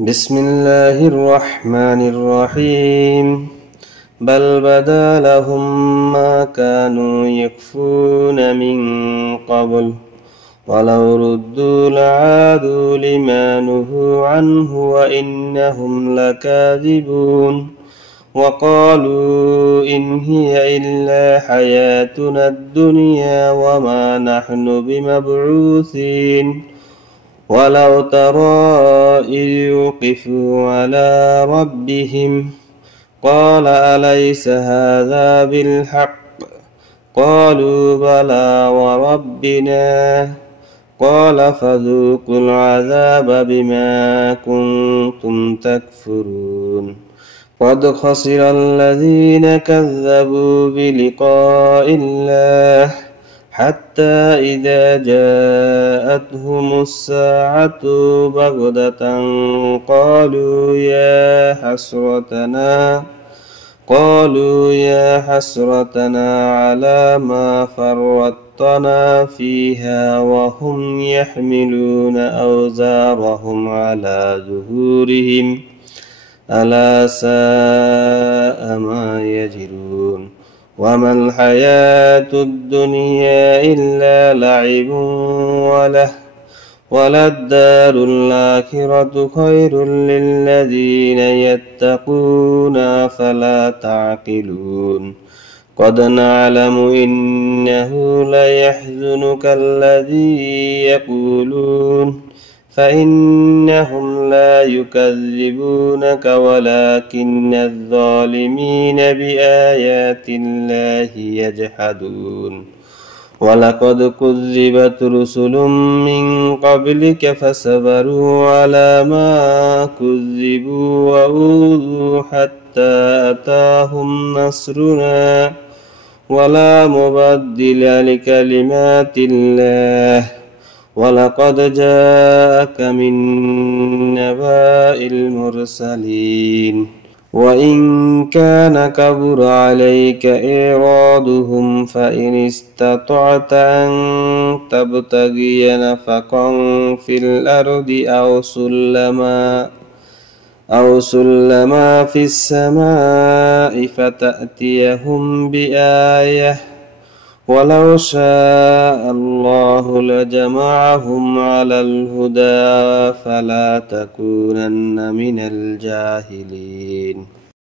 بسم الله الرحمن الرحيم بل بدا لهم ما كانوا يخفون من قبل ولو ردوا لعادوا لما نهوا عنه وإنهم لكاذبون وقالوا إن هي إلا حياتنا الدنيا وما نحن بمبعوثين ولو ترى إذ يوقفوا على ربهم قال أليس هذا بالحق قالوا بلى وربنا قال فذوقوا العذاب بما كنتم تكفرون قد خسر الذين كذبوا بلقاء الله حتى إذا جاءتهم الساعة بغتة قالوا يا حسرتنا على ما فرطنا فيها وهم يحملون أوزارهم على ظهورهم ألا ساء ما يزرون وما الحياة الدنيا إلا لعب وللدار الآخرة خير للذين يتقون فلا تعقلون قد نعلم إنه ليحزنك الذي يقولون فإنهم لا يكذبونك ولكن الظالمين بآيات الله يجحدون ولقد كذبت رسل من قبلك فصبروا على ما كذبوا وأوذوا حتى أتاهم نصرنا ولا مبدل لكلمات الله ولقد جاءك من نبأ المرسلين وإن كان كبر عليك إعراضهم فإن استطعت أن تبتغي نفقا في الأرض أو سلما في السماء فتأتيهم بآية ولو شاء الله لجمعهم على الهدى فلا تكونن من الجاهلين.